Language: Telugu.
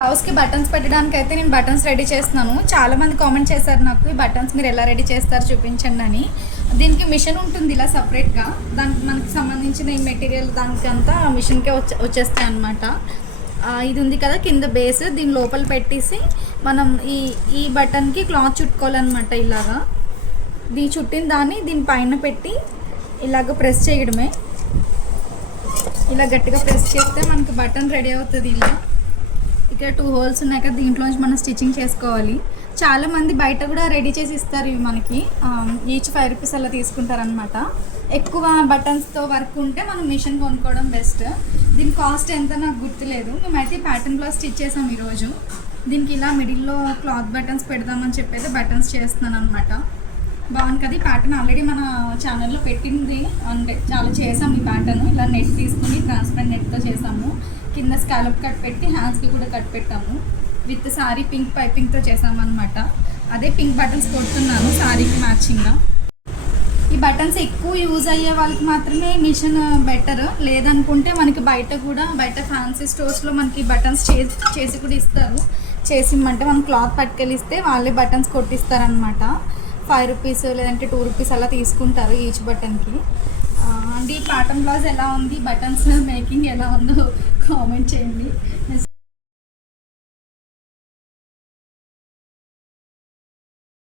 బ్లౌజ్కి బటన్స్ పెట్టడానికి అయితే నేను బటన్స్ రెడీ చేస్తున్నాను. చాలామంది కామెంట్ చేశారు నాకు, ఈ బటన్స్ మీరు ఎలా రెడీ చేస్తారు చూపించండి అని. దీనికి మిషన్ ఉంటుంది ఇలా సపరేట్గా, దానికి మనకి సంబంధించిన ఈ మెటీరియల్ దానికంతా మిషన్కే వచ్చేస్తాయి అన్నమాట. ఇది ఉంది కదా కింద బేస్, దీని లోపల పెట్టేసి మనం ఈ బటన్కి క్లాత్ చుట్టుకోవాలన్నమాట. ఇలాగా చుట్టిన దాన్ని దీనిపైన పెట్టి ఇలాగ ప్రెస్ చేయడమే. ఇలా గట్టిగా ప్రెస్ చేస్తే మనకి బటన్ రెడీ అవుతుంది. ఇలా ఇక్కడ 2 హోల్స్ ఉన్నాయి కదా, దీంట్లోంచి మనం స్టిచ్చింగ్ చేసుకోవాలి. చాలామంది బయట కూడా రెడీ చేసి ఇస్తారు ఇవి మనకి. ఈచ్ 5 రూపీస్ అలా తీసుకుంటారనమాట. ఎక్కువ బటన్స్తో వర్క్ ఉంటే మనం మిషన్ కొనుక్కోవడం బెస్ట్. దీని కాస్ట్ ఎంత నాకు గుర్తులేదు. మేమైతే ప్యాటర్న్ బ్లౌజ్ స్టిచ్ చేసాం ఈరోజు. దీనికి ఇలా మిడిల్లో క్లాత్ బటన్స్ పెడదామని చెప్పైతే బటన్స్ చేస్తున్నాను అనమాట. బాగుంది కదా ఈ ప్యాటర్న్. ఆల్రెడీ మన ఛానల్లో పెట్టింది, అంటే చాలా చేసాము ఈ ప్యాటర్న్. ఇలా నెట్ తీసుకుని ట్రాన్స్పరెంట్ నెట్తో చేసాము. కింద స్కాలప్ కట్ పెట్టి హ్యాండ్స్కి కూడా కట్ పెట్టాము. విత్ సారీ పింక్ పైపింగ్తో చేసామన్నమాట. అదే పింక్ బటన్స్ కొడుతున్నాను సారీకి మ్యాచింగ్గా. ఈ బటన్స్ ఎక్కువ యూజ్ అయ్యే వాళ్ళకి మాత్రమే మిషన్ బెటర్. లేదనుకుంటే మనకి బయట ఫ్యాన్సీ స్టోర్స్లో మనకి బటన్స్ చేసి కూడా ఇస్తారు. చేసిమ్మంటే మనం క్లాత్ పట్టుకెళ్ళిస్తే వాళ్ళే బటన్స్ కొట్టిస్తారనమాట. 5 రూపీస్ లేదంటే 2 రూపీస్ అలా తీసుకుంటారు ఈచ్ బటన్కి. అండ్ ఈ ప్యాటర్న్ బ్లౌజ్ ఎలా ఉంది, బటన్స్ మేకింగ్ ఎలా ఉందో కామెంట్ చేయండి.